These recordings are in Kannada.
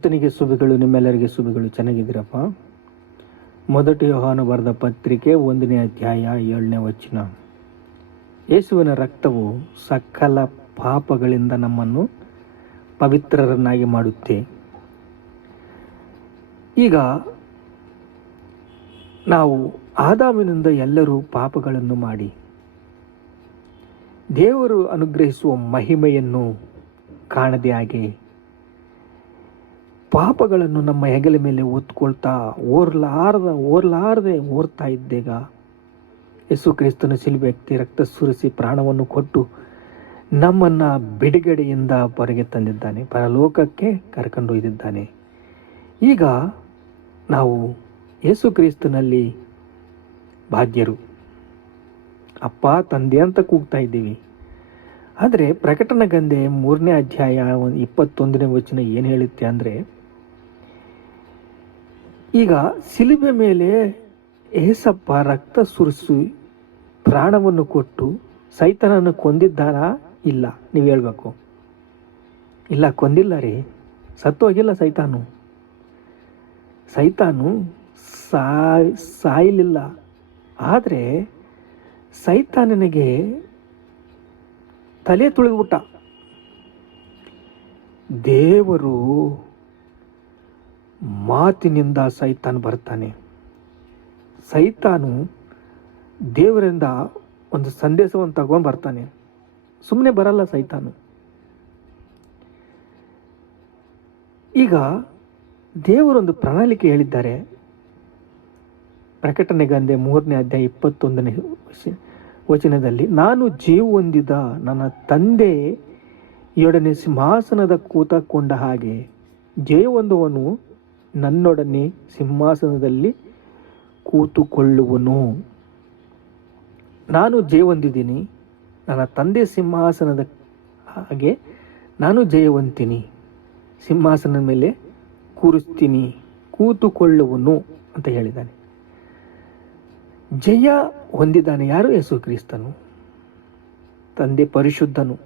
ಕರ್ತನಿಗೆ ಶುಭಗಳು, ನಿಮ್ಮೆಲ್ಲರಿಗೆ ಶುಭಗಳು. ಚೆನ್ನಾಗಿದ್ದೀರಪ್ಪ? ಮೊದಟಿ ಯೋಹಾನ ಬರೆದ ಪತ್ರಿಕೆ 1ನೇ ಅಧ್ಯಾಯ 7ನೇ ವಚನ. ಯೇಸುವಿನ ರಕ್ತವು ಸಕಲ ಪಾಪಗಳಿಂದ ನಮ್ಮನ್ನು ಪವಿತ್ರರನ್ನಾಗಿ ಮಾಡುತ್ತೆ. ಈಗ ನಾವು ಆದಾಮಿನಿಂದ ಎಲ್ಲರೂ ಪಾಪಗಳನ್ನು ಮಾಡಿ ದೇವರು ಅನುಗ್ರಹಿಸುವ ಮಹಿಮೆಯನ್ನು ಕಾಣದೆ ಹಾಗೆ ಪಾಪಗಳನ್ನು ನಮ್ಮ ಹೆಗಲ ಮೇಲೆ ಹೊತ್ಕೊಳ್ತಾ ಓರ್ಲಾರದೆ ಓರ್ತಾ ಇದ್ದೇಗ ಯೇಸು ಕ್ರಿಸ್ತನ ಶಿಲುಬೆ ಎತ್ತಿ ರಕ್ತ ಸುರಿಸಿ ಪ್ರಾಣವನ್ನು ಕೊಟ್ಟು ನಮ್ಮನ್ನು ಬಿಡುಗಡೆಯಿಂದ ಹೊರಗೆ ತಂದಿದ್ದಾನೆ, ಪರಲೋಕಕ್ಕೆ ಕರ್ಕೊಂಡೊಯ್ದಿದ್ದಾನೆ. ಈಗ ನಾವು ಯೇಸು ಕ್ರಿಸ್ತನಲ್ಲಿ ಭಾಗ್ಯರು, ಅಪ್ಪ ತಂದೆ ಅಂತ ಕೂಗ್ತಾ ಇದ್ದೀವಿ. ಆದರೆ ಪ್ರಕಟಣೆ ಗ್ರಂಥ 3ನೇ ಅಧ್ಯಾಯ 21ನೇ ವಚನ ಏನು ಹೇಳುತ್ತೆ ಅಂದರೆ, ಈಗ ಶಿಲುಬೆ ಮೇಲೆ ಏಸಪ್ಪ ರಕ್ತ ಸುರಿಸಿ ಪ್ರಾಣವನ್ನು ಕೊಟ್ಟು ಸೈತಾನನ್ನು ಕೊಂದಿದ್ದಾನಾ? ಇಲ್ಲ. ನೀವು ಹೇಳ್ಬೇಕು. ಇಲ್ಲ, ಕೊಂದಿಲ್ಲ ರೀ, ಸತ್ತೋಗಿಲ್ಲ. ಸೈತಾನು ಸಾಯಲಿಲ್ಲ. ಆದರೆ ಸೈತಾನನಿಗೆ ತಲೆ ತುಳಿದ್ಬಿಟ್ಟ. ದೇವರು ಮಾತಿನಿಂದ ಸೈತಾನ್ ಬರ್ತಾನೆ. ಸೈತಾನು ದೇವರಿಂದ ಒಂದು ಸಂದೇಶವನ್ನು ತಗೊಂಡು ಬರ್ತಾನೆ, ಸುಮ್ಮನೆ ಬರಲ್ಲ ಸೈತಾನು. ಈಗ ದೇವರೊಂದು ಪ್ರಣಾಳಿಕೆ ಹೇಳಿದ್ದಾರೆ. ಪ್ರಕಟಣೆ ಗ್ರಂಥ 3ನೇ ಅಧ್ಯಾಯ 21ನೇ ವಚನದಲ್ಲಿ, ನಾನು ಜೀವ ಹೊಂದಿದ ನನ್ನ ತಂದೆಯೊಡನೆ ಸಿಂಹಾಸನದ ಕೂತುಕೊಂಡ ಹಾಗೆ ಜಯ ಹೊಂದುವನು ನನ್ನೊಡನೆ ಸಿಂಹಾಸನದಲ್ಲಿ ಕೂತುಕೊಳ್ಳುವನು. ನಾನು ಜಯ ಹೊಂದಿದ್ದೀನಿ, ನನ್ನ ತಂದೆ ಸಿಂಹಾಸನದ ಹಾಗೆ ನಾನು ಜಯ ಹೊಂದ್ತೀನಿ, ಸಿಂಹಾಸನದ ಮೇಲೆ ಕೂರಿಸ್ತೀನಿ, ಕೂತುಕೊಳ್ಳುವನು ಅಂತ ಹೇಳಿದ್ದಾನೆ. ಜಯ ಹೊಂದಿದ್ದಾನೆ ಯಾರು? ಯೇಸು ಕ್ರಿಸ್ತನು. ತಂದೆ ಪರಿಶುದ್ಧನು.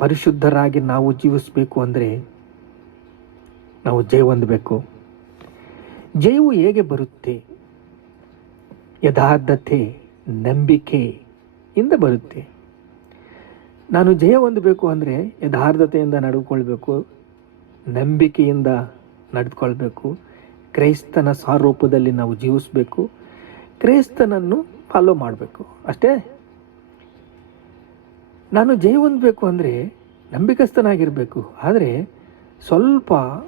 ಪರಿಶುದ್ಧರಾಗಿ ನಾವು ಜೀವಿಸಬೇಕು ಅಂದರೆ ನಾವು ಜಯ ಹೊಂದಬೇಕು. ಜಯವು ಹೇಗೆ ಬರುತ್ತೆ? ಯಥಾರ್ಥತೆ, ನಂಬಿಕೆಯಿಂದ ಬರುತ್ತೆ. ನಾನು ಜಯ ಹೊಂದಬೇಕು ಅಂದರೆ ಯಥಾರ್ಥತೆಯಿಂದ ನಡೆದುಕೊಳ್ಬೇಕು, ನಂಬಿಕೆಯಿಂದ ನಡೆದುಕೊಳ್ಬೇಕು, ಕ್ರೈಸ್ತನ ಸ್ವರೂಪದಲ್ಲಿ ನಾವು ಜೀವಿಸಬೇಕು, ಕ್ರೈಸ್ತನನ್ನು ಫಾಲೋ ಮಾಡಬೇಕು. ಅಷ್ಟೇ. ನಾನು ಜಯ ಹೊಂದಬೇಕು ಅಂದರೆ ನಂಬಿಕಸ್ಥನಾಗಿರಬೇಕು. ಆದರೆ ಸ್ವಲ್ಪ